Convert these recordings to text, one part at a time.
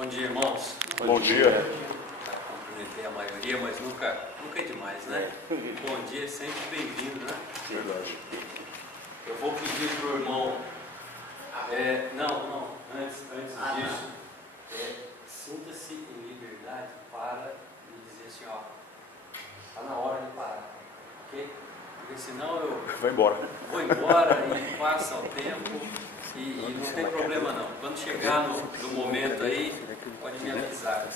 Bom dia, irmãos. Bom dia. Já cumprimentei a maioria, mas nunca é demais, né? Bom dia é sempre bem-vindo, né? Verdade. Eu vou pedir para o irmão... antes disso, sinta-se em liberdade para me dizer assim, ó, está na hora de parar, ok? Porque senão eu Vai embora. vou embora e passa o tempo e não tem problema não. Quando chegar no momento aí, pode me avisar.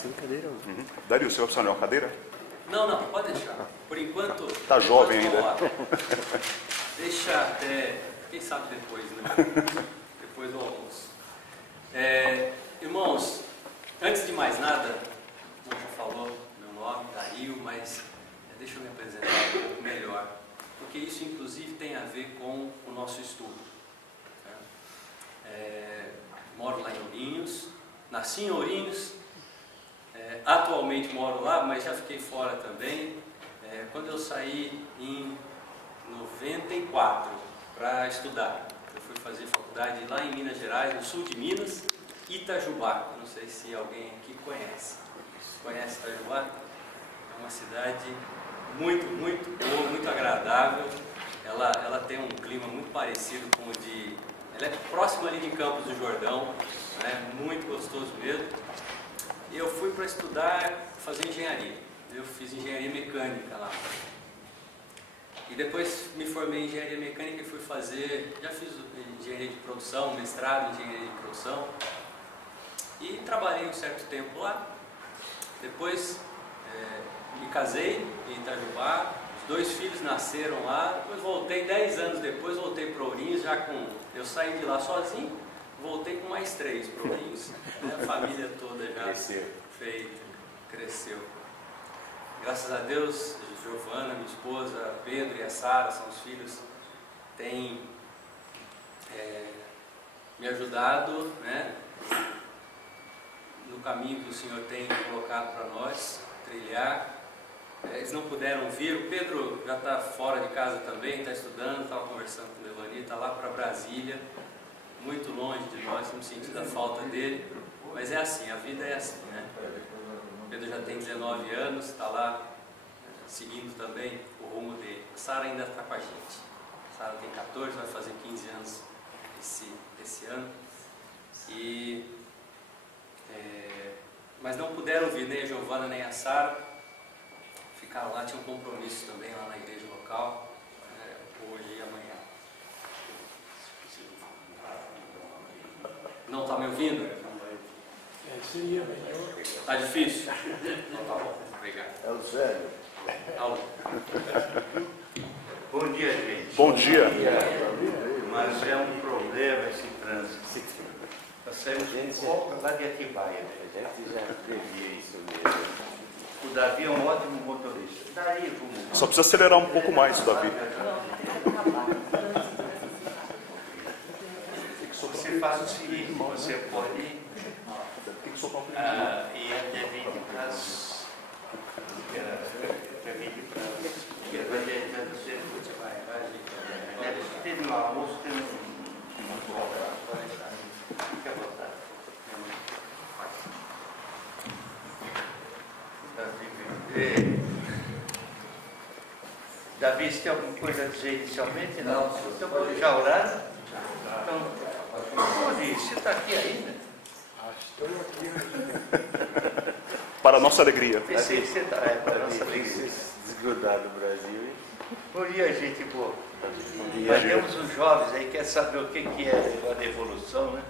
Dario, você vai precisar de uma cadeira? Não, pode deixar. Por enquanto... Tá jovem ainda. Vamos lá. Deixa até... Quem sabe depois, né? Depois do almoço. Irmãos, antes de mais nada, como já falou meu nome, Dario, mas deixa eu me apresentar um pouco melhor. Porque isso, inclusive, tem a ver com o nosso estudo. Moro lá em Ourinhos, nasci em Ourinhos, atualmente moro lá, mas já fiquei fora também. Quando eu saí em 94 para estudar, eu fui fazer faculdade lá em Minas Gerais, no sul de Minas, Itajubá. Eu não sei se alguém aqui conhece. Conhece Itajubá? É uma cidade muito boa, muito agradável. Ela tem um clima muito parecido com o de... Ela é próxima ali de Campos do Jordão, né? Muito gostoso mesmo. E eu fui para estudar, fazer engenharia. Eu fiz engenharia mecânica lá. E depois me formei em engenharia mecânica e fui fazer... Já fiz engenharia de produção, mestrado em engenharia de produção. E trabalhei um certo tempo lá. Depois me casei em Itajubá. Os 2 filhos nasceram lá. Depois voltei, 10 anos depois, voltei para Ourinhos, já com... Eu saí de lá sozinho, voltei com mais 3 para Ourinhos. A família toda já cresceu. Graças a Deus, Giovana, minha esposa, Pedro e a Sara, são os filhos, têm me ajudado, né, no caminho que o Senhor tem colocado para nós trilhar. Eles não puderam vir. O Pedro já está fora de casa também, está estudando, estava conversando com o Devani, está lá para Brasília, muito longe de nós, estamos sentindo a falta dele, mas é assim, a vida é assim, né? O Pedro já tem 19 anos, está lá seguindo também o rumo dele. A Sara ainda está com a gente. A Sara tem 14, vai fazer 15 anos esse ano. Mas não puderam vir nem a Giovana nem a Sara. Ficaram lá, tinha um compromisso também lá na igreja local, hoje e amanhã. Não está me ouvindo? Seria melhor. Está difícil? Não, tá bom, obrigado. É o Zélio. Alô. Bom dia, gente. Bom dia. Mas é um problema esse trânsito. Nós saímos lá de Atibaia. A gente já previa isso mesmo. O Davi é um ótimo motorista. Daí, Só precisa acelerar um pouco mais, Davi. Você faz o seguinte, você pode ir até 20 para as... Teve um almoço, teve um fica à vontade. Davi, você tem alguma coisa a dizer inicialmente? Não. Então, já oraram? Então, Davi, você está aqui ainda? Estou aqui. Para a nossa alegria. Pensei que você está. Para a nossa alegria. Desgrudar do Brasil, hein? Bom dia, gente boa. Bom dia. Nós temos uns jovens aí que quer saber o que é a evolução, né?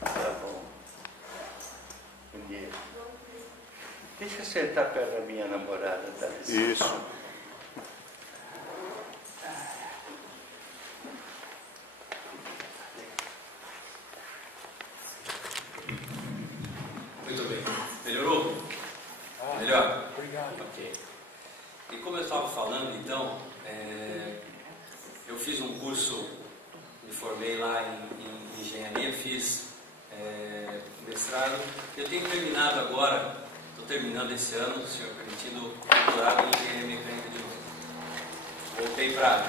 Tá bom. Bom dia. Deixa eu sentar perto da minha namorada, tá? Isso. Muito bem. Melhorou? Melhor? Obrigado. Ok. E como eu estava falando, então, eu fiz um curso, me formei lá em engenharia, fiz mestrado. Eu tenho terminado agora, estou terminando esse ano, o senhor permitindo, doutorado em engenharia mecânica de novo. Voltei para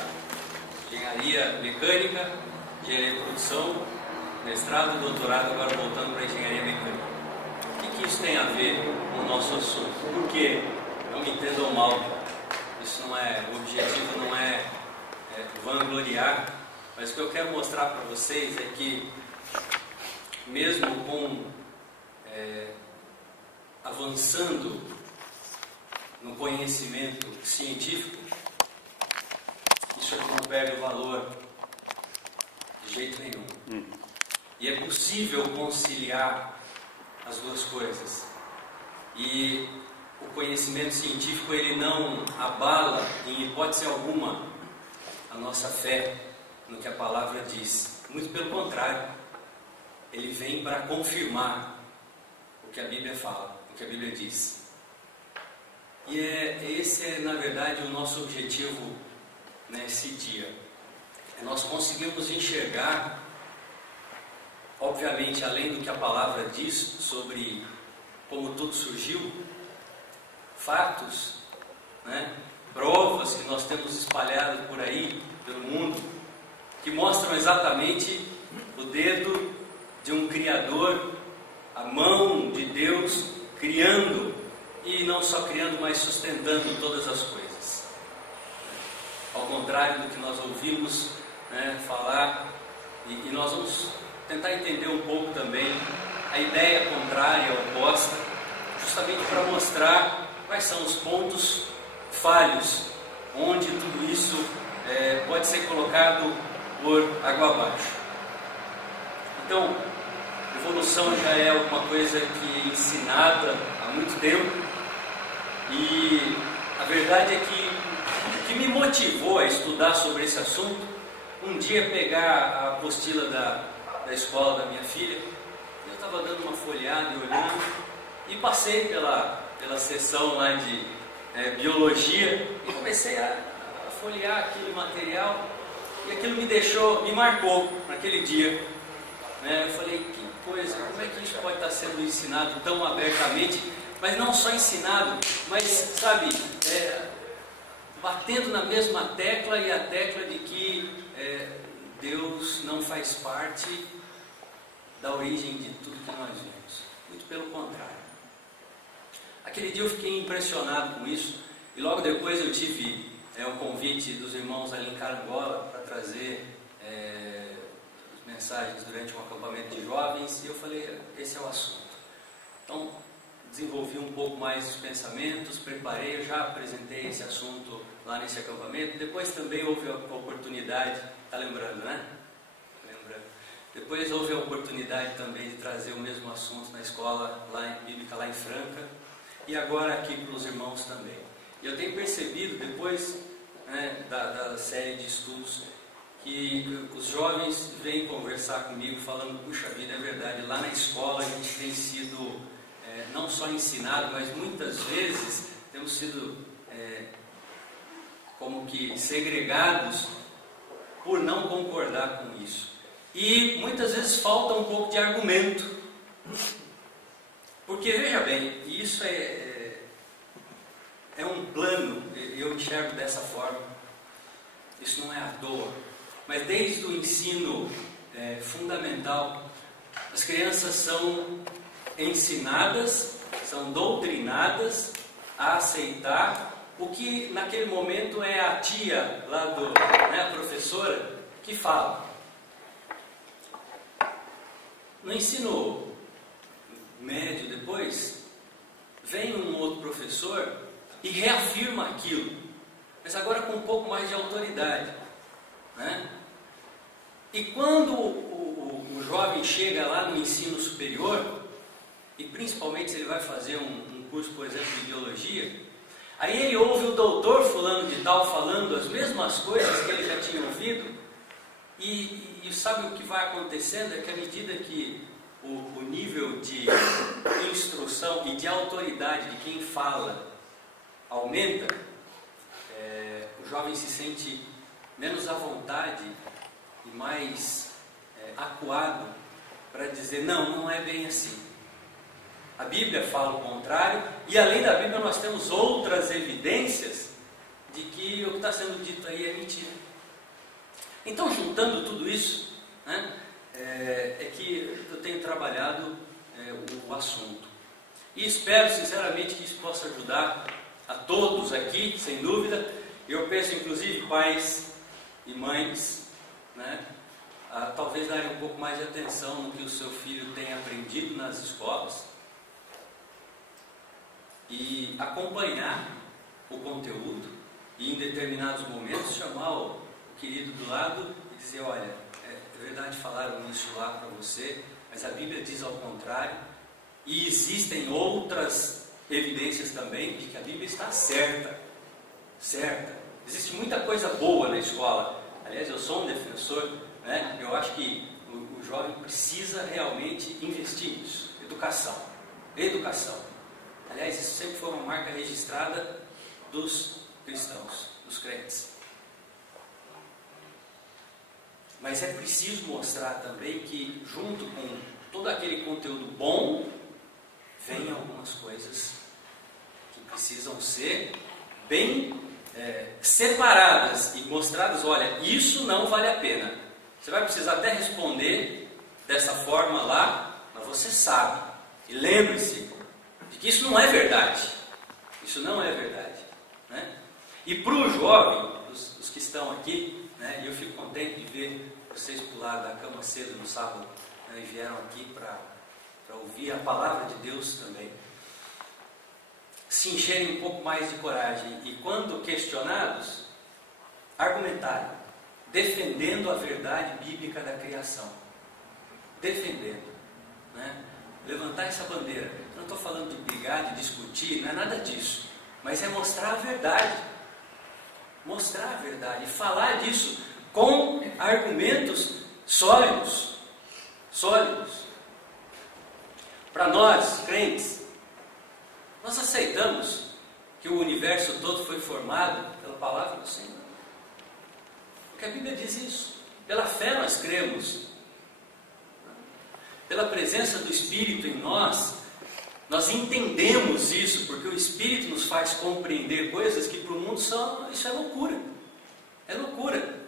engenharia mecânica, engenharia de produção, mestrado, doutorado, agora voltando para engenharia mecânica. porque, não me entendam mal, isso não é, o objetivo não é vangloriar, mas o que eu quero mostrar para vocês é que, mesmo com avançando no conhecimento científico, isso aqui não perde o valor de jeito nenhum. E é possível conciliar as duas coisas. E o conhecimento científico, ele não abala, em hipótese alguma, a nossa fé no que a palavra diz. Muito pelo contrário, ele vem para confirmar o que a Bíblia fala, o que a Bíblia diz. E esse é, na verdade, o nosso objetivo nesse dia. Nós conseguimos enxergar, obviamente, além do que a palavra diz sobre como tudo surgiu, fatos, provas que nós temos espalhado por aí, pelo mundo, que mostram exatamente o dedo de um Criador, a mão de Deus criando, e não só criando, mas sustentando todas as coisas. Ao contrário do que nós ouvimos falar, e nós vamos tentar entender um pouco também a ideia contrária, oposta, justamente para mostrar quais são os pontos falhos, onde tudo isso pode ser colocado por água abaixo. Então, evolução já é alguma coisa que é ensinada há muito tempo, e a verdade é que o que me motivou a estudar sobre esse assunto, um dia pegar a apostila da escola da minha filha, eu estava dando uma folheada e olhando, e passei pela seção lá de biologia, e comecei a folhear aquele material, e aquilo me marcou naquele dia. Eu falei, que coisa, como é que isso pode estar sendo ensinado tão abertamente, mas não só ensinado, mas, sabe, batendo na mesma tecla, e a tecla de que Deus não faz parte da origem de tudo que nós vemos. Muito pelo contrário. Aquele dia eu fiquei impressionado com isso, e logo depois eu tive um convite dos irmãos ali em Carangola para trazer mensagens durante um acampamento de jovens, e eu falei, esse é o assunto. Então, desenvolvi um pouco mais os pensamentos, preparei, eu já apresentei esse assunto lá nesse acampamento. Depois também houve a oportunidade, está lembrando, né? Lembrando. Depois houve a oportunidade também de trazer o mesmo assunto na escola bíblica lá em Franca, e agora aqui para os irmãos também. E eu tenho percebido, depois da série de estudos, que os jovens vêm conversar comigo falando, puxa vida, é verdade, lá na escola a gente tem sido não só ensinado, mas muitas vezes temos sido como que segregados por não concordar com isso. E muitas vezes falta um pouco de argumento. Porque, veja bem, isso é um plano, eu enxergo dessa forma. Isso não é à toa. Mas desde o ensino fundamental, as crianças são ensinadas, são doutrinadas a aceitar o que naquele momento é a tia lá a professora que fala. No ensino médio depois, vem um outro professor e reafirma aquilo, mas agora com um pouco mais de autoridade, E quando o jovem chega lá no ensino superior, e principalmente se ele vai fazer um curso, por exemplo, de biologia, aí ele ouve o doutor fulano de tal falando as mesmas coisas que ele já tinha ouvido, e sabe o que vai acontecendo? É que à medida que o nível de instrução e de autoridade de quem fala aumenta, o jovem se sente menos à vontade e mais acuado para dizer, não é bem assim. A Bíblia fala o contrário, e além da Bíblia nós temos outras evidências de que o que está sendo dito aí é mentira. Então, juntando tudo isso, é que eu tenho trabalhado o assunto. E espero sinceramente que isso possa ajudar a todos aqui, sem dúvida. Eu peço inclusive pais e mães, né, a talvez darem um pouco mais de atenção no que o seu filho tem aprendido nas escolas e acompanhar o conteúdo e em determinados momentos chamar o querido do lado e dizer: olha, é verdade, falaram isso lá para você, mas a Bíblia diz ao contrário, e existem outras evidências também de que a Bíblia está certa. Existe muita coisa boa na escola. Aliás, eu sou um defensor, né? Eu acho que o jovem precisa realmente investir nisso. Educação. Aliás, isso sempre foi uma marca registrada dos cristãos, dos crentes. Mas é preciso mostrar também que, junto com todo aquele conteúdo bom, vem algumas coisas que precisam ser bem separadas e mostradas. Olha, isso não vale a pena. Você vai precisar até responder dessa forma lá, mas você sabe. E lembre-se de que isso não é verdade. Isso não é verdade, né? E para o jovem, os que estão aqui, né, e eu fico contente de ver vocês pular da cama cedo no sábado, né, e vieram aqui para ouvir a palavra de Deus também, se encherem um pouco mais de coragem e, quando questionados, argumentarem, defendendo a verdade bíblica da criação. Defendendo, né? Levantar essa bandeira. Eu não estou falando de brigar, de discutir, não é nada disso, mas é mostrar a verdade. Mostrar a verdade e falar disso com argumentos sólidos. Para nós, crentes, nós aceitamos que o universo todo foi formado pela palavra do Senhor. Porque a Bíblia diz isso. Pela fé nós cremos. Pela presença do Espírito em nós, nós entendemos isso, porque o Espírito nos faz compreender coisas que para o mundo isso é loucura. É loucura.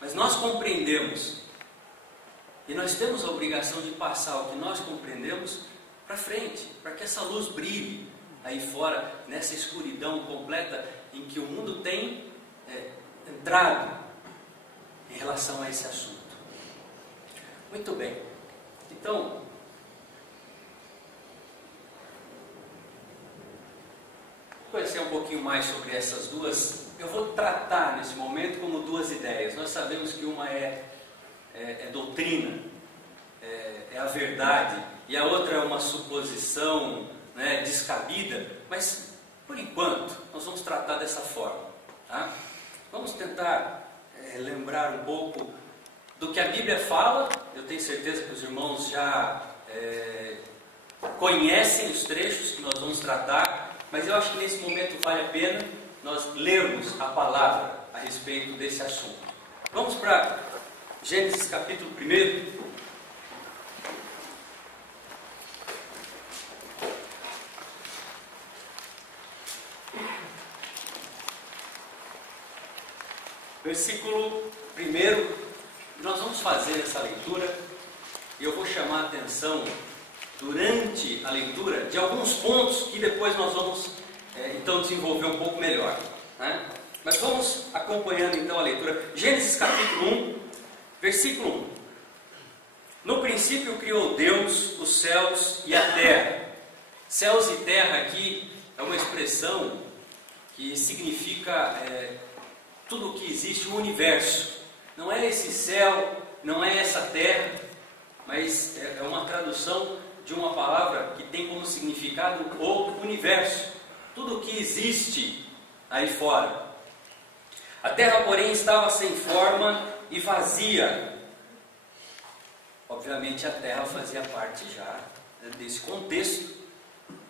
Mas nós compreendemos. E nós temos a obrigação de passar o que nós compreendemos para frente, para que essa luz brilhe aí fora, nessa escuridão completa em que o mundo tem entrado em relação a esse assunto. Muito bem. Então, conhecer um pouquinho mais sobre essas duas. Eu vou tratar nesse momento como duas ideias. Nós sabemos que uma é doutrina, é a verdade, e a outra é uma suposição, né, descabida, mas por enquanto nós vamos tratar dessa forma, tá? Vamos tentar lembrar um pouco do que a Bíblia fala. Eu tenho certeza que os irmãos já conhecem os trechos que nós vamos tratar, mas eu acho que nesse momento vale a pena nós lermos a palavra a respeito desse assunto. Vamos para Gênesis capítulo 1. Versículo 1, nós vamos fazer essa leitura e eu vou chamar a atenção durante a leitura de alguns pontos que depois nós vamos então desenvolver um pouco melhor, né? Mas vamos acompanhando então a leitura. Gênesis capítulo 1, versículo 1. No princípio criou Deus os céus e a terra. Céus e terra aqui é uma expressão que significa tudo o que existe no universo. Não é esse céu, não é essa terra, mas é uma tradução de uma palavra que tem como significado o universo. Tudo o que existe aí fora. A terra, porém, estava sem forma e vazia. Obviamente a terra fazia parte já desse contexto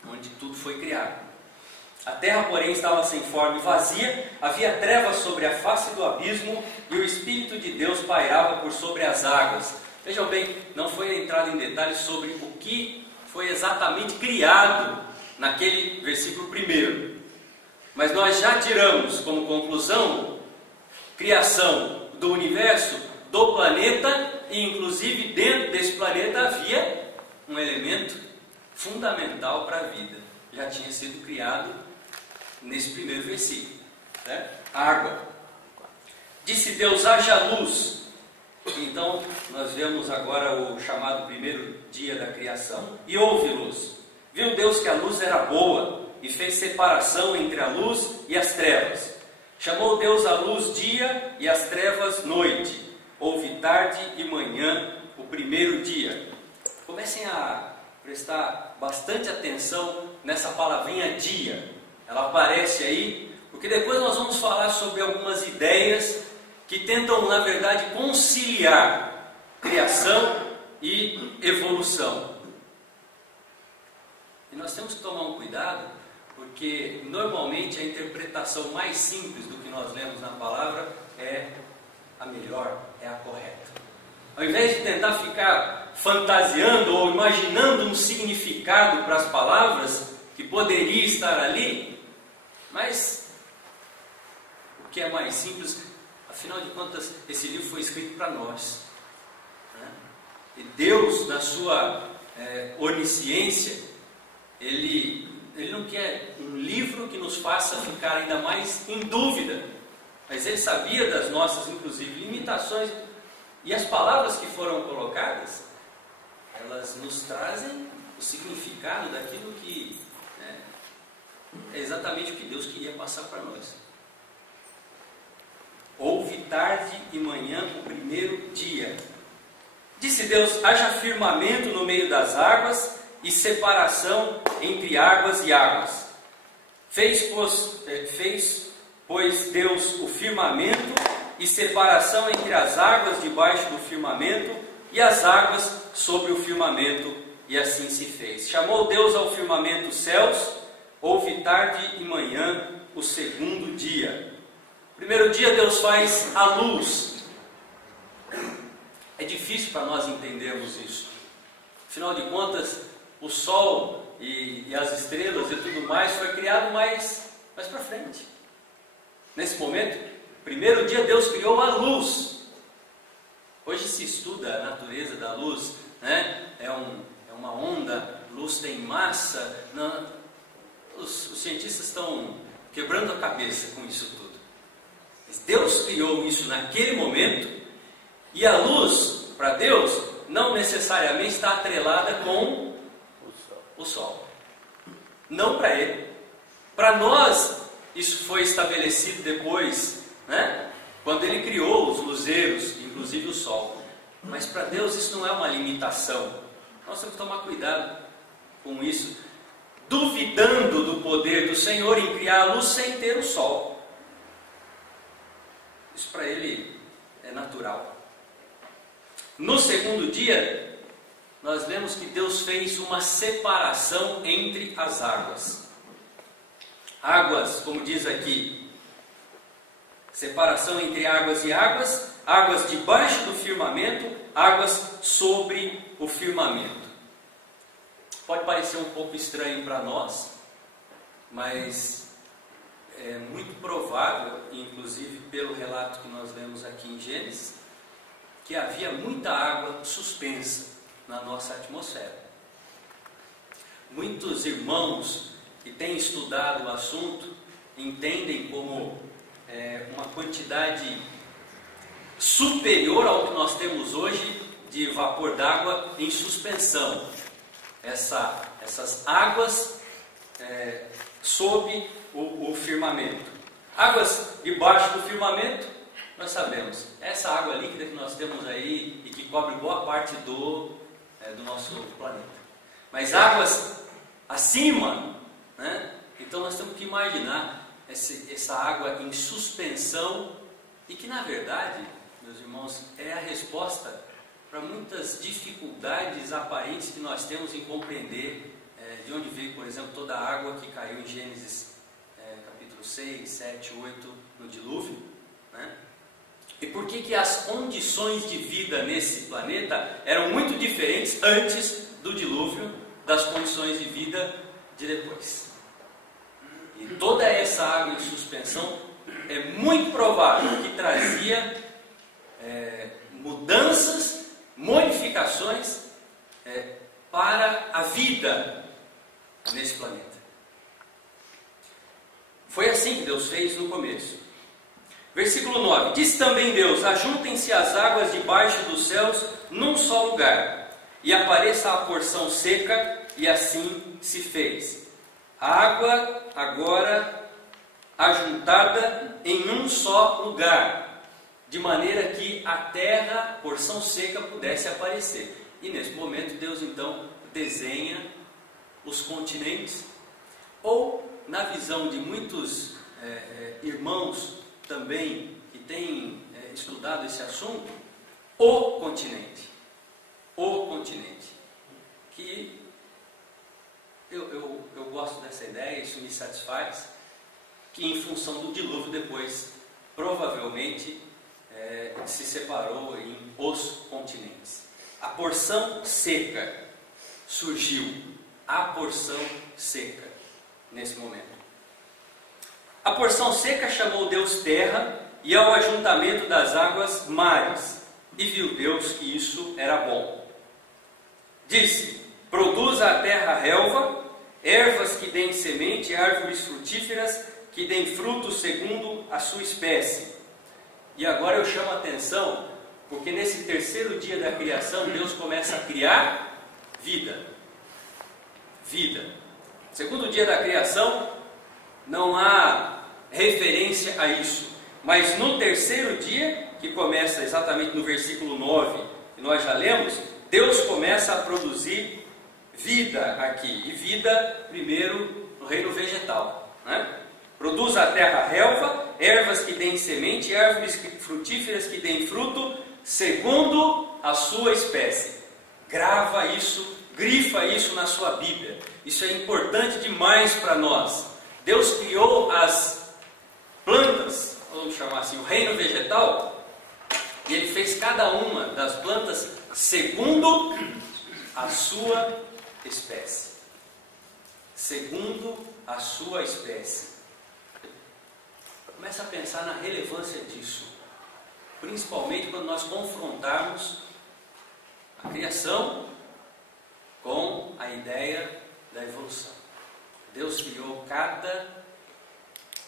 onde tudo foi criado. A terra, porém, estava sem forma e vazia, havia trevas sobre a face do abismo e o Espírito de Deus pairava por sobre as águas. Vejam bem, não foi entrado em detalhes sobre o que foi exatamente criado naquele versículo 1. Mas nós já tiramos como conclusão criação do universo, do planeta, e inclusive dentro desse planeta havia um elemento fundamental para a vida já tinha sido criado nesse primeiro versículo, né? Água. Disse Deus: haja luz. Então nós vemos agora o chamado primeiro dia da criação. E houve luz. Viu Deus que a luz era boa e fez separação entre a luz e as trevas. Chamou Deus a luz dia e as trevas noite. Houve tarde e manhã o primeiro dia. Comecem a prestar bastante atenção nessa palavrinha dia. Ela aparece aí, porque depois nós vamos falar sobre algumas ideias que tentam, na verdade, conciliar criação e evolução. E nós temos que tomar um cuidado, porque normalmente a interpretação mais simples do que nós lemos na palavra é a melhor, é a correta. Ao invés de tentar ficar fantasiando ou imaginando um significado para as palavras que poderia estar ali, mas o que é mais simples, afinal de contas, esse livro foi escrito para nós, né? E Deus, na sua onisciência, Ele não quer um livro que nos faça ficar ainda mais em dúvida, mas Ele sabia das nossas, inclusive, limitações, e as palavras que foram colocadas, elas nos trazem o significado daquilo que é exatamente o que Deus queria passar para nós. Houve tarde e manhã o primeiro dia. Disse Deus: haja firmamento no meio das águas e separação entre águas e águas. Fez, pois, Deus o firmamento e separação entre as águas debaixo do firmamento e as águas sobre o firmamento, e assim se fez. Chamou Deus ao firmamento céus. Houve tarde e manhã o segundo dia. Primeiro dia Deus faz a luz. É difícil para nós entendermos isso. Afinal de contas, o sol e as estrelas e tudo mais foi criado mais para frente. Nesse momento, primeiro dia Deus criou a luz. Hoje se estuda a natureza da luz, né? É uma onda, luz tem massa. Os cientistas estão quebrando a cabeça com isso tudo. Mas Deus criou isso naquele momento, e a luz, para Deus, não necessariamente está atrelada com o sol. Não para Ele. Para nós, isso foi estabelecido depois, né? Quando Ele criou os luzeiros, inclusive o sol. Mas para Deus isso não é uma limitação. Nós temos que tomar cuidado com isso, duvidando do poder do Senhor em criar a luz sem ter o sol. Isso para Ele é natural. No segundo dia, nós vemos que Deus fez uma separação entre as águas. Águas, como diz aqui, separação entre águas e águas, águas debaixo do firmamento, águas sobre o firmamento. Pode parecer um pouco estranho para nós, mas é muito provável, inclusive pelo relato que nós lemos aqui em Gênesis, que havia muita água suspensa na nossa atmosfera. Muitos irmãos que têm estudado o assunto entendem como uma quantidade superior ao que nós temos hoje de vapor d'água em suspensão. Essas águas sob o firmamento. Águas debaixo do firmamento, nós sabemos, essa água líquida que nós temos aí e que cobre boa parte do nosso planeta. Mas águas acima, né? Então nós temos que imaginar essa água em suspensão, e que na verdade, meus irmãos, é a resposta para muitas dificuldades aparentes que nós temos em compreender de onde veio, por exemplo, toda a água que caiu em Gênesis capítulo 6, 7, 8 no dilúvio, né? E por que as condições de vida nesse planeta eram muito diferentes antes do dilúvio das condições de vida de depois. E toda essa água em suspensão é muito provável que trazia mudanças, modificações para a vida nesse planeta. Foi assim que Deus fez no começo. Versículo 9: Disse também Deus: ajuntem-se as águas debaixo dos céus num só lugar, e apareça a porção seca, e assim se fez. A água agora ajuntada em um só lugar, de maneira que a terra, porção seca, pudesse aparecer. E nesse momento Deus então desenha os continentes, ou na visão de muitos irmãos também que têm estudado esse assunto, o continente. O continente. Que eu gosto dessa ideia, isso me satisfaz, que em função do dilúvio depois, provavelmente, se separou em os continentes. A porção seca surgiu, a porção seca, nesse momento. A porção seca chamou Deus terra, e ao ajuntamento das águas mares, e viu Deus que isso era bom. Disse: produza a terra relva, ervas que deem semente, e árvores frutíferas que deem frutos segundo a sua espécie. E agora eu chamo a atenção, porque nesse terceiro dia da criação, Deus começa a criar vida. Vida. Segundo dia da criação, não há referência a isso. Mas no terceiro dia, que começa exatamente no versículo 9, que nós já lemos, Deus começa a produzir vida aqui. E vida, primeiro, no reino vegetal, né? Produz a terra relva, ervas que deem semente, e árvores frutíferas que deem fruto, segundo a sua espécie. Grava isso, grifa isso na sua Bíblia. Isso é importante demais para nós. Deus criou as plantas, vamos chamar assim, o reino vegetal, e Ele fez cada uma das plantas segundo a sua espécie. Segundo a sua espécie. Começa a pensar na relevância disso, principalmente quando nós confrontarmos a criação com a ideia da evolução. Deus criou cada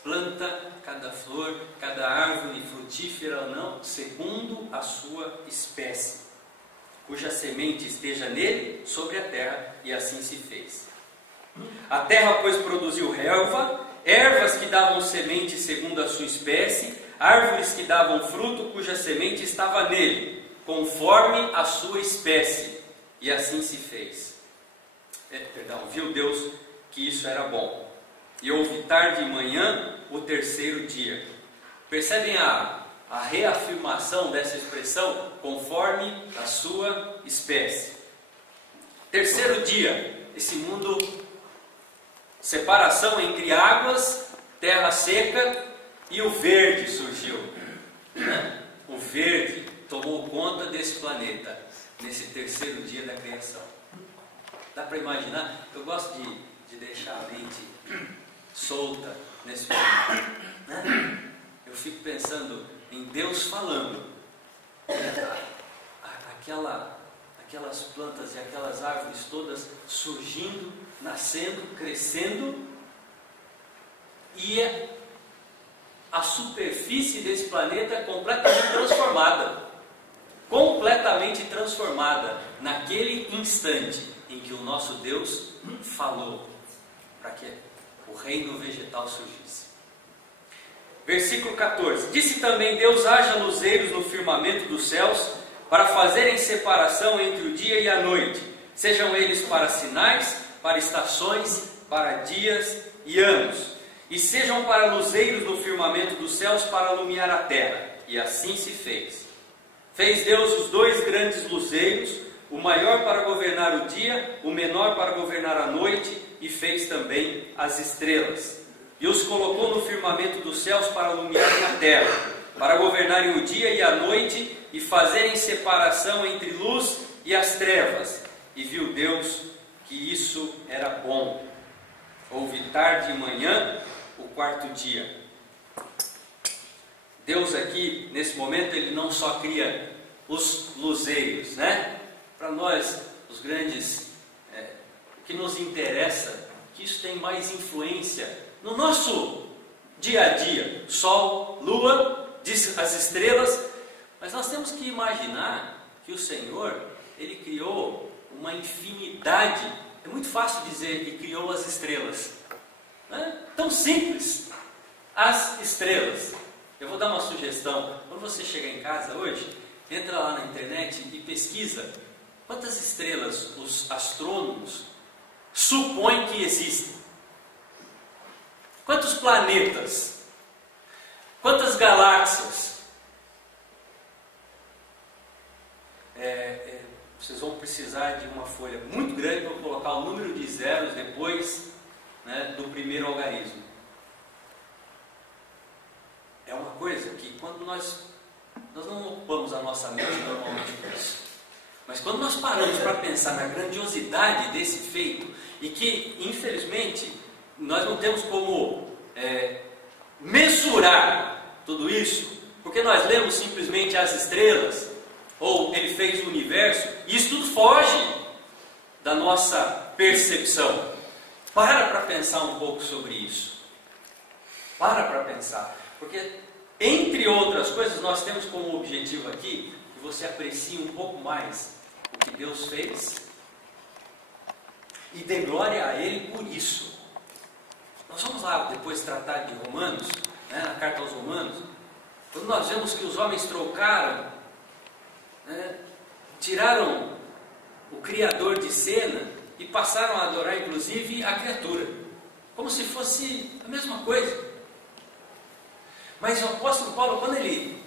planta, cada flor, cada árvore frutífera ou não, segundo a sua espécie, cuja semente esteja nele, sobre a terra, e assim se fez. A terra, pois, produziu relva, ervas que davam semente segundo a sua espécie, árvores que davam fruto, cuja semente estava nele, conforme a sua espécie, e assim se fez. Viu Deus que isso era bom. E houve tarde e manhã o terceiro dia. Percebem a reafirmação dessa expressão? Conforme a sua espécie. Terceiro dia, esse mundo, separação entre águas, terra seca, e o verde surgiu, né? O verde tomou conta desse planeta nesse terceiro dia da criação. Dá para imaginar? Eu gosto de deixar a mente solta nesse momento, né? Eu fico pensando em Deus falando, aquelas plantas e aquelas árvores todas surgindo, nascendo, crescendo, e a superfície desse planeta é completamente transformada naquele instante em que o nosso Deus falou para que o reino vegetal surgisse. Versículo 14: Disse também Deus: haja luzeiros no firmamento dos céus, para fazerem separação entre o dia e a noite, sejam eles para sinais, para estações, para dias e anos, e sejam para luzeiros no firmamento dos céus, para alumiar a terra. E assim se fez. Fez Deus os dois grandes luzeiros, o maior para governar o dia, o menor para governar a noite, e fez também as estrelas. E os colocou no firmamento dos céus para alumiarem a terra, para governarem o dia e a noite, e fazerem separação entre luz e as trevas. E viu Deus que isso era bom. Houve tarde e manhã, o quarto dia. Deus aqui, nesse momento, Ele não só cria os luzeiros, né? Para nós, os grandes, o que nos interessa que isso tem mais influência no nosso dia a dia. Sol, lua, as estrelas. Mas nós temos que imaginar que o Senhor, Ele criou uma infinidade. É muito fácil dizer que criou as estrelas. Né? Tão simples. As estrelas. Eu vou dar uma sugestão. Quando você chegar em casa hoje, entra lá na internet e pesquisa quantas estrelas os astrônomos supõem que existem. Quantos planetas? Quantas galáxias? Vocês vão precisar de uma folha muito grande para colocar o número de zeros depois, né, do primeiro algarismo. É uma coisa que quando nós não ocupamos a nossa mente normalmente com isso. Mas quando nós paramos para pensar na grandiosidade desse feito, e que infelizmente nós não temos como mensurar tudo isso, porque nós lemos simplesmente as estrelas, ou Ele fez o universo, e isso tudo foge da nossa percepção. Para pensar um pouco sobre isso. Para pensar. Porque, entre outras coisas, nós temos como objetivo aqui que você aprecie um pouco mais o que Deus fez e dê glória a Ele por isso. Nós vamos lá depois tratar de Romanos, né, na carta aos Romanos, quando nós vemos que os homens trocaram, né, tiraram o Criador de cena e passaram a adorar inclusive a criatura, como se fosse a mesma coisa. Mas o apóstolo Paulo, quando ele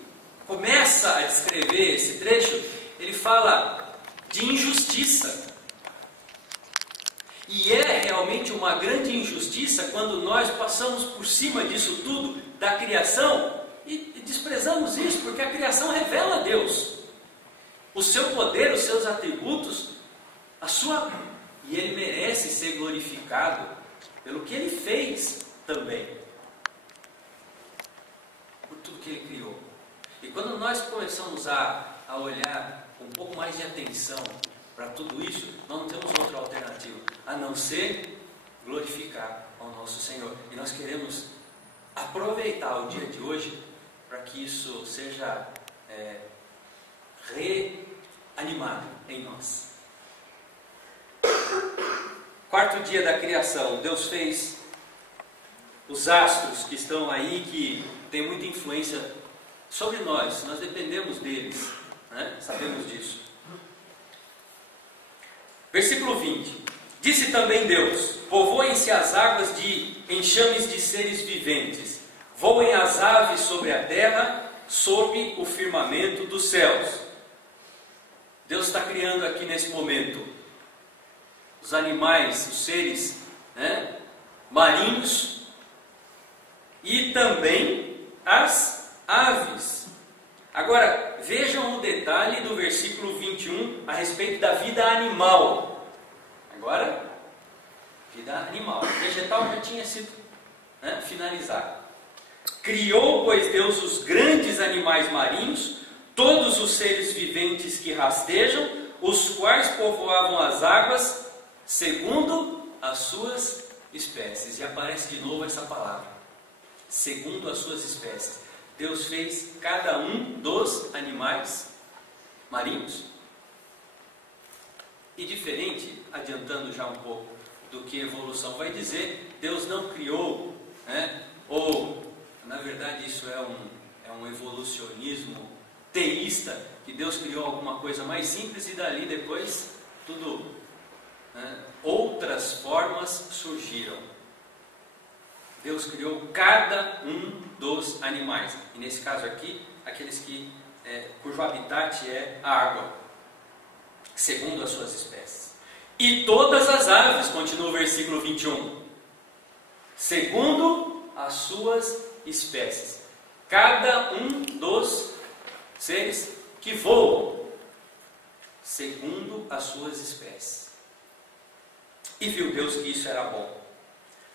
começa a descrever esse trecho, ele fala de injustiça. E é realmente uma grande injustiça quando nós passamos por cima disso tudo, da criação, e desprezamos isso, porque a criação revela Deus, o seu poder, os seus atributos, e Ele merece ser glorificado pelo que Ele fez também. Tudo que Ele criou. E quando nós começamos a olhar com um pouco mais de atenção para tudo isso, nós não temos outra alternativa a não ser glorificar ao nosso Senhor. E nós queremos aproveitar o dia de hoje para que isso seja reanimado em nós. Quarto dia da criação, Deus fez os astros que estão aí, que tem muita influência sobre nós dependemos deles, né? Sabemos disso. Versículo 20: Disse também Deus: Povoem-se as águas de enxames de seres viventes, voem as aves sobre a terra, sob o firmamento dos céus. Deus está criando aqui nesse momento os animais, os seres, né, marinhos, e também as aves. Agora, vejam o detalhe do versículo 21 a respeito da vida animal. Agora, vida animal. Vegetal já tinha sido, né, finalizado. Criou, pois, Deus os grandes animais marinhos, todos os seres viventes que rastejam, os quais povoavam as águas, segundo as suas espécies. E aparece de novo essa palavra. Segundo as suas espécies. Deus fez cada um dos animais marinhos. E diferente, adiantando já um pouco do que a evolução vai dizer, Deus não criou, né, ou, na verdade, isso é um evolucionismo teísta, que Deus criou alguma coisa mais simples e dali depois tudo, né, outras formas surgiram. Deus criou cada um dos animais, e nesse caso aqui, aqueles cujo habitat é a água, segundo as suas espécies. E todas as aves, continua o versículo 21, segundo as suas espécies. Cada um dos seres que voam, segundo as suas espécies. E viu Deus que isso era bom.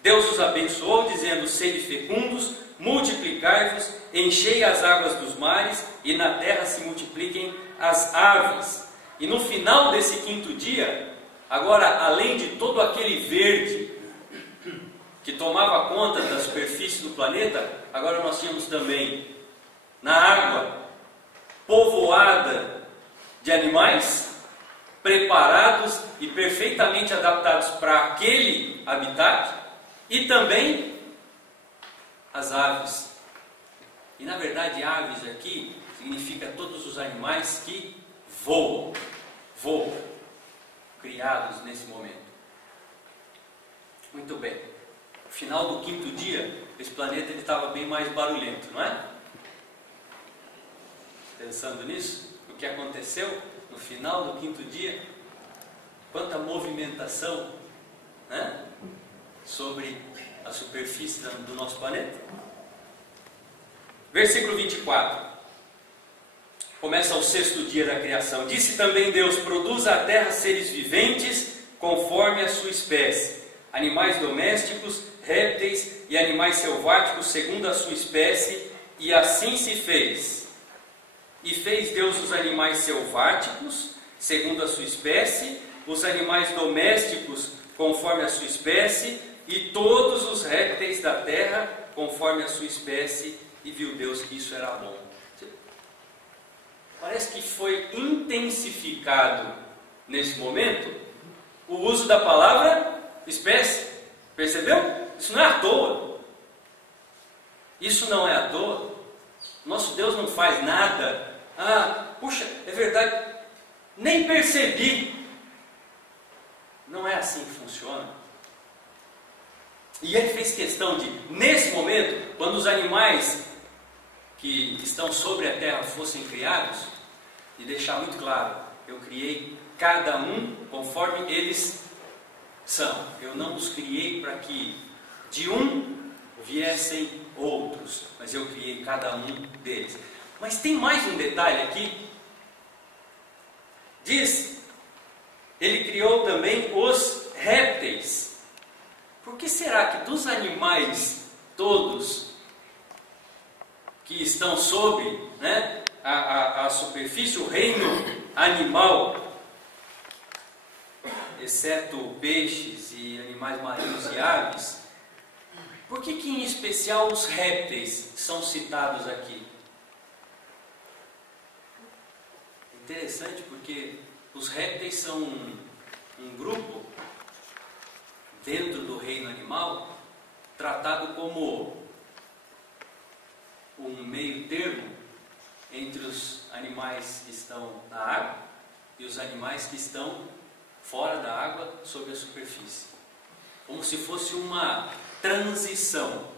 Deus os abençoou, dizendo: sede fecundos, multiplicai-vos, enchei as águas dos mares, e na terra se multipliquem as aves. E no final desse quinto dia, agora, além de todo aquele verde tomava conta da superfície do planeta, agora nós tínhamos também na água povoada de animais preparados e perfeitamente adaptados para aquele habitat, e também as aves. E na verdade aves aqui significa todos os animais que voam, criados nesse momento. Muito bem. No final do 5º dia, esse planeta estava bem mais barulhento, não é? Pensando nisso, o que aconteceu no final do 5º dia, quanta movimentação, né, sobre a superfície do nosso planeta. Versículo 24. Começa o 6º dia da criação. Disse também Deus: produza a terra seres viventes conforme a sua espécie, animais domésticos, répteis e animais selváticos segundo a sua espécie. E assim se fez. E fez Deus os animais selváticos segundo a sua espécie, os animais domésticos conforme a sua espécie, e todos os répteis da terra conforme a sua espécie, e viu Deus que isso era bom. Parece que foi intensificado nesse momento o uso da palavra espécie. Percebeu? Isso não é à toa. Isso não é à toa. Nosso Deus não faz nada. Puxa, é verdade, nem percebi. Não é assim que funciona. E ele fez questão de, nesse momento, quando os animais que estão sobre a terra fossem criados, de deixar muito claro: eu criei cada um conforme eles são. Eu não os criei para que de um viessem outros, mas eu criei cada um deles. Mas tem mais um detalhe aqui. Diz, ele criou também os répteis. Por que será que dos animais todos que estão sobre, né, a superfície, o reino animal, exceto peixes e animais marinhos e aves, por que em especial os répteis são citados aqui? Interessante, porque os répteis são um grupo dentro do reino animal tratado como um meio termo entre os animais que estão na água e os animais que estão fora da água, sobre a superfície. Como se fosse uma transição.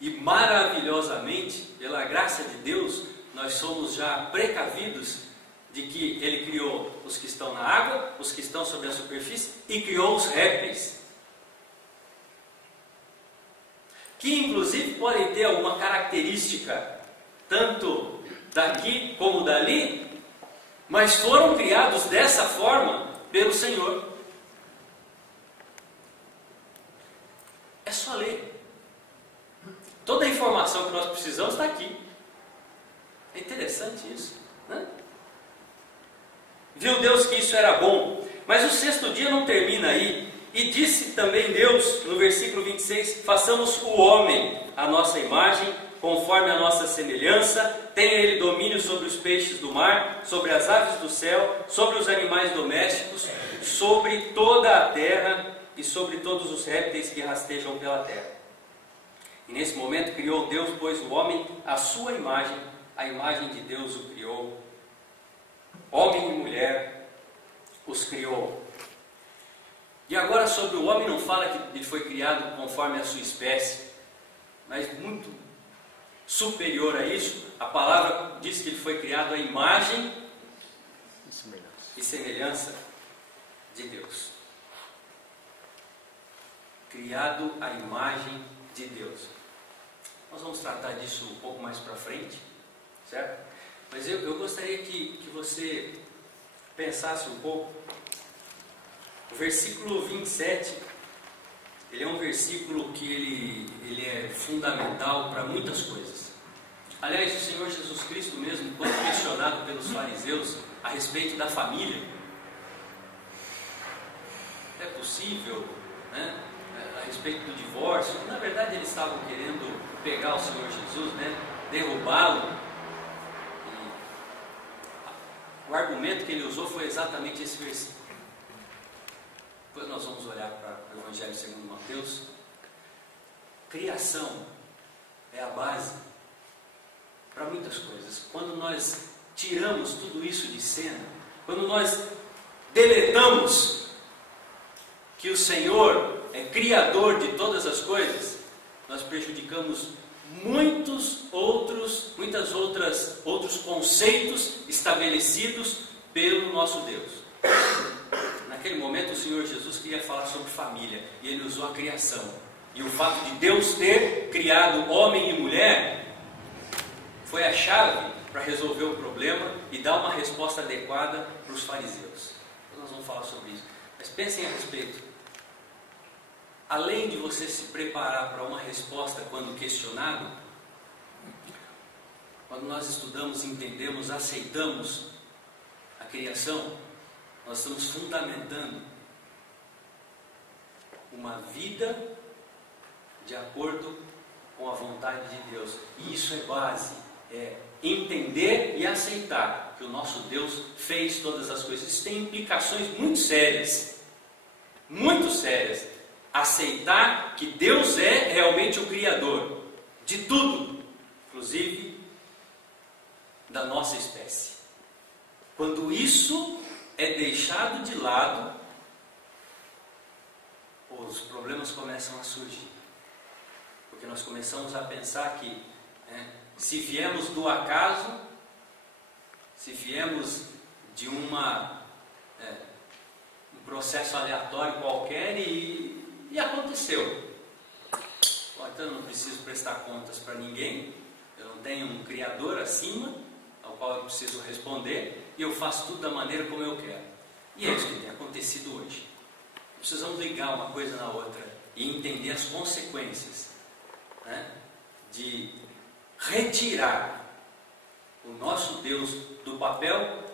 E maravilhosamente, pela graça de Deus, nós somos já precavidos de que Ele criou os que estão na água, os que estão sobre a superfície, e criou os répteis, que inclusive podem ter alguma característica, tanto daqui como dali, mas foram criados dessa forma pelo Senhor. É só ler. Toda a informação que nós precisamos está aqui. É interessante isso, né? Viu Deus que isso era bom. Mas o 6º dia não termina aí. E disse também Deus, no versículo 26, façamos o homem à nossa imagem, conforme a nossa semelhança, tenha ele domínio sobre os peixes do mar, sobre as aves do céu, sobre os animais domésticos, sobre toda a terra e sobre todos os répteis que rastejam pela terra. E nesse momento criou Deus, pois, o homem à sua imagem, a imagem de Deus o criou. Homem e mulher os criou. E agora sobre o homem não fala que ele foi criado conforme a sua espécie, mas muito superior a isso, a palavra diz que ele foi criado à imagem e semelhança de Deus. Criado à imagem de Deus. Nós vamos tratar disso um pouco mais para frente, certo? Mas eu gostaria que você pensasse um pouco. O versículo 27, ele é um versículo que ele é fundamental para muitas coisas. Aliás, o Senhor Jesus Cristo mesmo, quando questionado pelos fariseus a respeito da família, é possível, né, a respeito do divórcio. Na verdade, eles estavam querendo pegar o Senhor Jesus, né, derrubá-lo. O argumento que ele usou foi exatamente esse versículo. Depois nós vamos olhar para o Evangelho segundo Mateus. Criação é a base para muitas coisas. Quando nós tiramos tudo isso de cena, quando nós deletamos que o Senhor é criador de todas as coisas, nós prejudicamos muitos outros conceitos estabelecidos pelo nosso Deus. Naquele momento o Senhor Jesus queria falar sobre família, e ele usou a criação. E o fato de Deus ter criado homem e mulher foi a chave para resolver o problema e dar uma resposta adequada para os fariseus. Então nós vamos falar sobre isso. Mas pensem a respeito. Além de você se preparar para uma resposta quando questionado, quando nós estudamos, entendemos, aceitamos a criação, nós estamos fundamentando uma vida de acordo com a vontade de Deus. E isso é base, é entender e aceitar que o nosso Deus fez todas as coisas. Isso tem implicações muito sérias, muito sérias. Aceitar que Deus é realmente o Criador de tudo, inclusive da nossa espécie. Quando isso é deixado de lado, os problemas começam a surgir. Porque nós começamos a pensar que, se viemos do acaso, se viemos de um processo aleatório qualquer e aconteceu. Então eu não preciso prestar contas para ninguém, eu não tenho um Criador acima ao qual eu preciso responder, e eu faço tudo da maneira como eu quero. E é isso que tem acontecido hoje. Precisamos ligar uma coisa na outra e entender as consequências, né, de retirar o nosso Deus do papel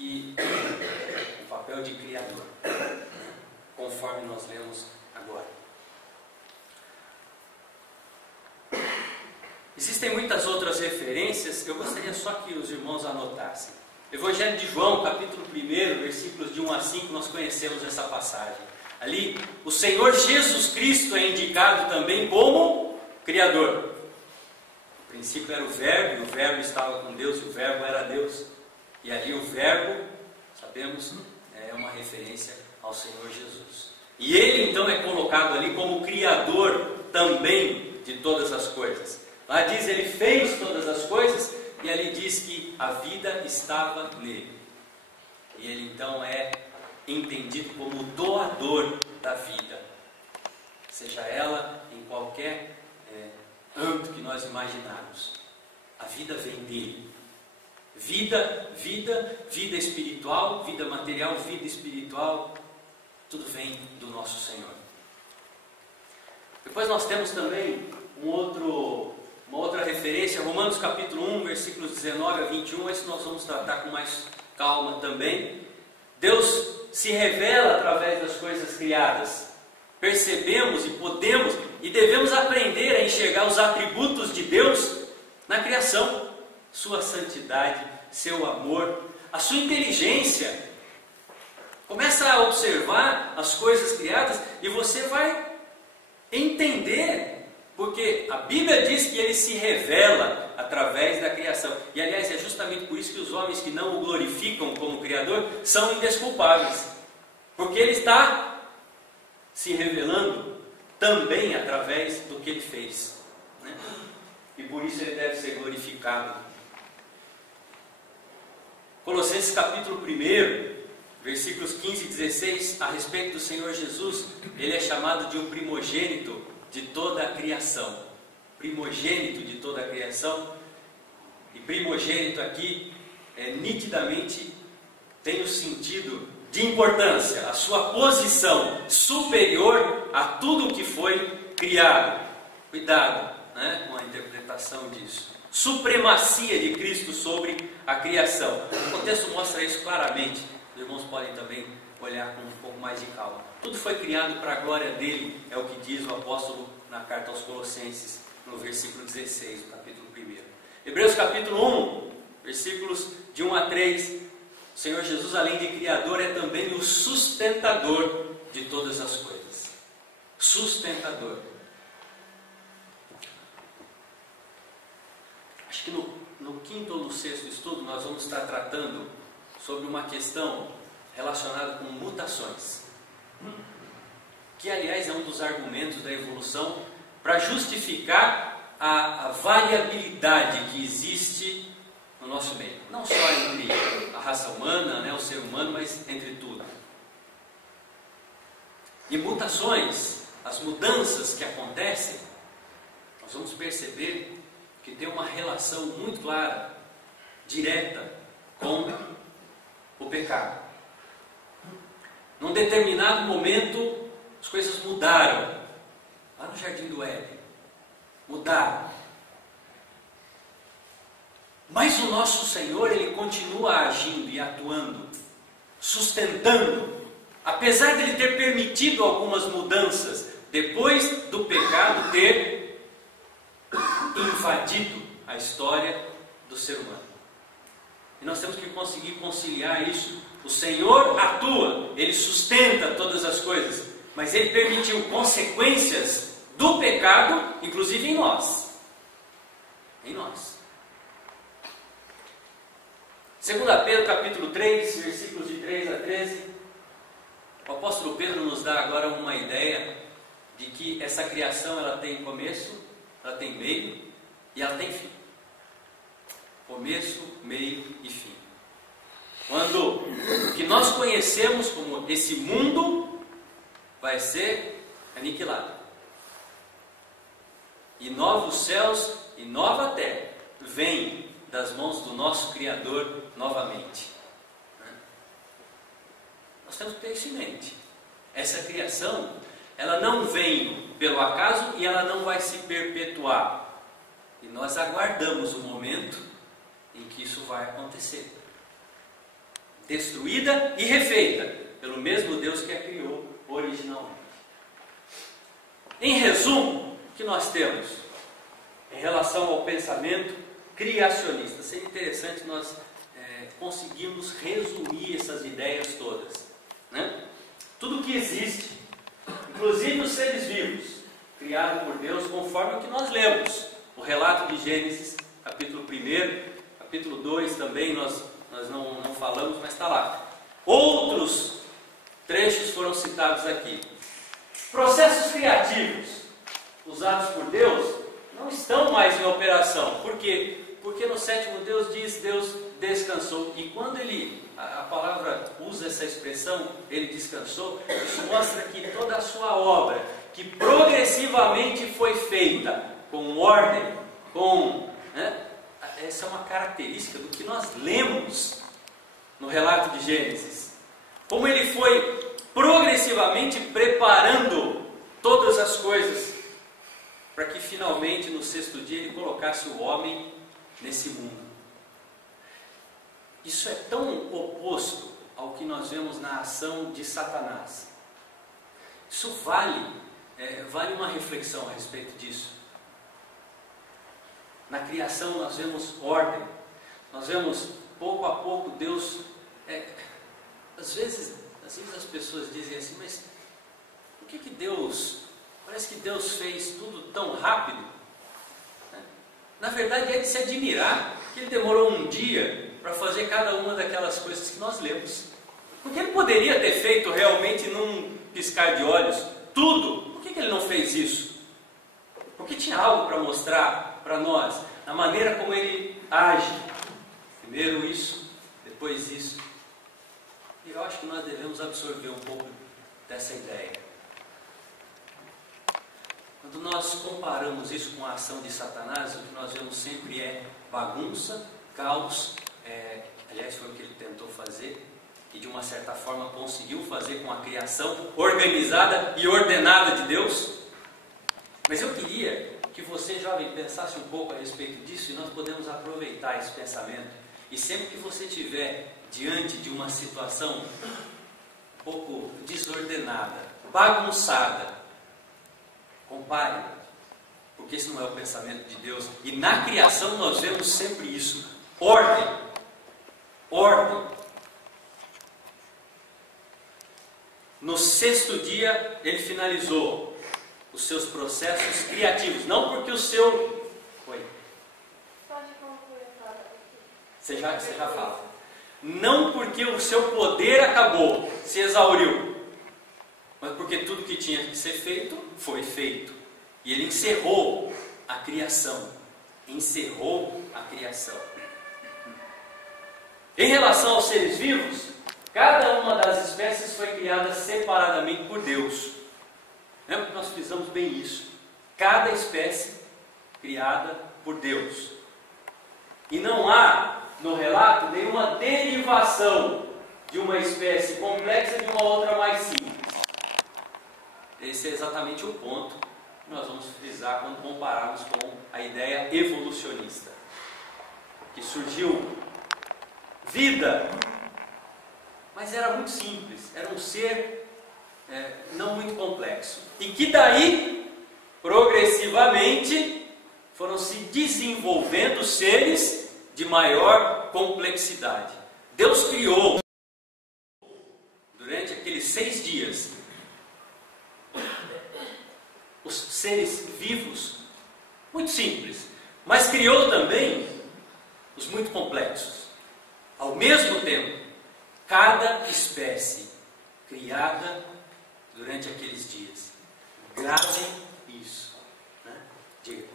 o papel de Criador, conforme nós lemos agora. Existem muitas outras referências, eu gostaria só que os irmãos anotassem. Evangelho de João, capítulo 1, versículos de 1 a 5, nós conhecemos essa passagem. Ali, o Senhor Jesus Cristo é indicado também como Criador. No princípio era o Verbo, e o Verbo estava com Deus, e o Verbo era Deus. E ali o Verbo, sabemos, é uma referência ao Senhor Jesus. E Ele então é colocado ali como Criador também de todas as coisas. Lá diz, Ele fez todas as coisas, e ali diz que a vida estava nele. E Ele então é entendido como o doador da vida, seja ela em qualquer âmbito que nós imaginarmos. A vida vem dele. Vida espiritual, vida material, vida espiritual, tudo vem do nosso Senhor. Depois nós temos também uma outra referência, Romanos capítulo 1, versículos 19 a 21, esse nós vamos tratar com mais calma também. Deus se revela através das coisas criadas. Percebemos e podemos e devemos aprender a enxergar os atributos de Deus na criação. Sua santidade, seu amor, a sua inteligência. Começa a observar as coisas criadas e você vai entender, porque a Bíblia diz que Ele se revela através da criação. E aliás, é justamente por isso que os homens que não o glorificam como Criador são indesculpáveis, porque Ele está se revelando também através do que Ele fez, né? E por isso Ele deve ser glorificado. Colossenses capítulo 1, versículos 15 e 16, a respeito do Senhor Jesus, Ele é chamado de um primogênito de toda a criação. Primogênito de toda a criação. E primogênito aqui nitidamente tem o sentido de importância, a sua posição superior a tudo que foi criado. Cuidado, né, com a interpretação disso. Supremacia de Cristo sobre a criação. O contexto mostra isso claramente. Os irmãos podem também olhar com um pouco mais de calma. Tudo foi criado para a glória dele, é o que diz o apóstolo na carta aos Colossenses, no versículo 16, do capítulo 1. Hebreus capítulo 1, versículos de 1 a 3. O Senhor Jesus, além de Criador, é também o sustentador de todas as coisas. Sustentador. Acho que no quinto ou no sexto estudo nós vamos estar tratando sobre uma questão relacionada com mutações, que aliás é um dos argumentos da evolução para justificar a variabilidade que existe no nosso meio, não só entre a raça humana, né, o ser humano, mas entre tudo. E mutações, as mudanças que acontecem, nós vamos perceber que tem uma relação muito clara, direta, com o pecado. Num determinado momento, as coisas mudaram. Lá no Jardim do Éden, mudaram. Mas o nosso Senhor, Ele continua agindo e atuando, sustentando, apesar de Ele ter permitido algumas mudanças, depois do pecado ter invadido a história do ser humano. E nós temos que conseguir conciliar isso. O Senhor atua, Ele sustenta todas as coisas, mas Ele permitiu consequências do pecado, inclusive em nós. Em nós. 2 Pedro capítulo 3, versículos de 3 a 13. O apóstolo Pedro nos dá agora uma ideia de que essa criação ela tem começo, ela tem meio e ela tem fim. Começo, meio e fim. Quando o que nós conhecemos como esse mundo vai ser aniquilado. E novos céus e nova terra vêm das mãos do nosso Criador novamente. Nós temos que ter isso em mente. Essa criação, ela não vem pelo acaso e ela não vai se perpetuar. E nós aguardamos o momento em que isso vai acontecer. Destruída e refeita pelo mesmo Deus que a criou originalmente. Em resumo, o que nós temos em relação ao pensamento criacionista? Seria interessante nós conseguirmos resumir essas ideias todas, né? Tudo que existe, inclusive os seres vivos, criado por Deus, conforme o que nós lemos, o relato de Gênesis, capítulo 1, capítulo 2 também, nós não falamos, mas está lá. Outros trechos foram citados aqui. Processos criativos usados por Deus não estão mais em operação. Por quê? Porque no sétimo Deus descansou. E quando a palavra usa essa expressão, ele descansou, isso mostra que toda a sua obra, que progressivamente foi feita, com ordem, essa é uma característica do que nós lemos no relato de Gênesis. Como ele foi progressivamente preparando todas as coisas, para que finalmente no sexto dia ele colocasse o homem nesse mundo. Isso é tão oposto ao que nós vemos na ação de Satanás. Isso vale uma reflexão a respeito disso. Na criação nós vemos ordem, nós vemos pouco a pouco Deus. Às vezes as pessoas dizem assim, mas por que Deus, parece que Deus fez tudo tão rápido? Na verdade é de se admirar que Ele demorou um dia para fazer cada uma daquelas coisas que nós lemos. Porque Ele poderia ter feito realmente num piscar de olhos tudo. Por que Ele não fez isso? Porque tinha algo para mostrar para nós, na maneira como Ele age. Primeiro isso, depois isso. E eu acho que nós devemos absorver um pouco dessa ideia. Quando nós comparamos isso com a ação de Satanás, o que nós vemos sempre é bagunça, caos. Aliás, foi o que ele tentou fazer e de uma certa forma conseguiu fazer com a criação organizada e ordenada de Deus. Mas eu queria que você, jovem, pensasse um pouco a respeito disso, e nós podemos aproveitar esse pensamento. E sempre que você estiver diante de uma situação um pouco desordenada, bagunçada, compare, porque esse não é o pensamento de Deus. E na criação nós vemos sempre isso: ordem, ordem. No sexto dia ele finalizou os seus processos criativos, não porque o seu... Oi. Pode concluir, fala. Você já fala. Não porque o seu poder acabou, se exauriu, mas porque tudo que tinha que ser feito, foi feito. E ele encerrou a criação. Encerrou a criação. Em relação aos seres vivos, cada uma das espécies foi criada separadamente por Deus. Lembra que nós fizemos bem isso? Cada espécie criada por Deus. E não há no relato nenhuma derivação de uma espécie complexa de uma outra mais simples. Esse é exatamente o ponto que nós vamos frisar quando compararmos com a ideia evolucionista. Que surgiu vida, mas era muito simples, era um ser não muito complexo. E que daí, progressivamente, foram se desenvolvendo seres de maior complexidade. Deus criou, durante aqueles 6 dias, os seres vivos, muito simples, mas criou também os muito complexos. Ao mesmo tempo, cada espécie criada durante aqueles dias. Gravem isso. Né? Diga.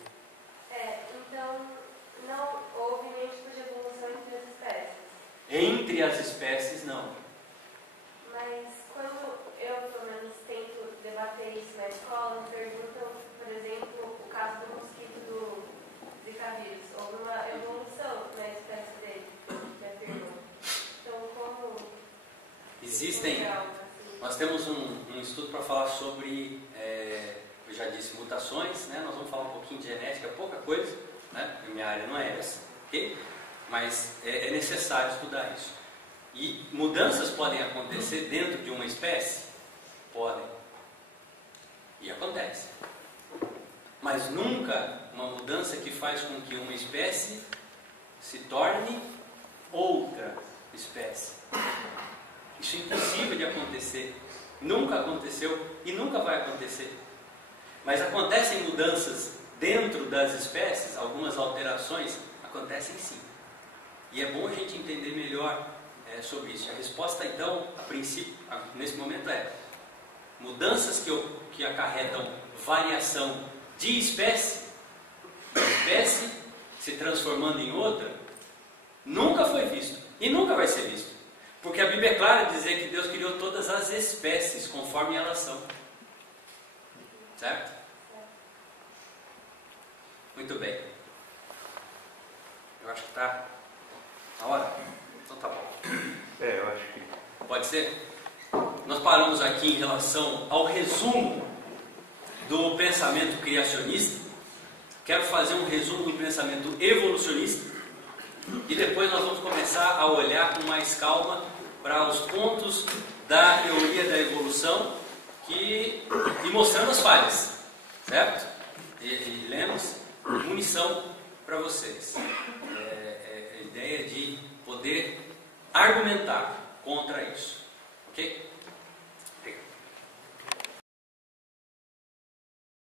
Então, não houve nenhum tipo de evolução entre as espécies. Entre as espécies, não. Mas quando eu, pelo menos, tento debater isso na escola, me perguntam, por exemplo, o caso do mosquito do Zika vírus. Houve uma evolução na espécie dele, que afirmou. Então, como... Existem... Nós temos um estudo para falar sobre, eu já disse, mutações, né? Nós vamos falar um pouquinho de genética, pouca coisa, né? Minha área não é essa, ok? Mas é necessário estudar isso. E mudanças podem acontecer dentro de uma espécie? Podem. E acontece. Mas nunca uma mudança que faz com que uma espécie se torne outra espécie. Isso é impossível de acontecer. Nunca aconteceu e nunca vai acontecer. Mas acontecem mudanças dentro das espécies, algumas alterações acontecem sim. E é bom a gente entender melhor sobre isso. A resposta então, a princípio, nesse momento é: mudanças que acarretam variação de espécie se transformando em outra, nunca foi visto e nunca vai ser visto. Porque a Bíblia é clara em dizer que Deus criou todas as espécies conforme elas são. Certo? Muito bem. Eu acho que está na hora. Então tá bom. Eu acho que... Pode ser? Nós paramos aqui em relação ao resumo do pensamento criacionista. Quero fazer um resumo do pensamento evolucionista. E depois nós vamos começar a olhar com mais calma para os pontos da teoria da evolução e mostrando as falhas, certo? E lemos munição para vocês. A ideia de poder argumentar contra isso.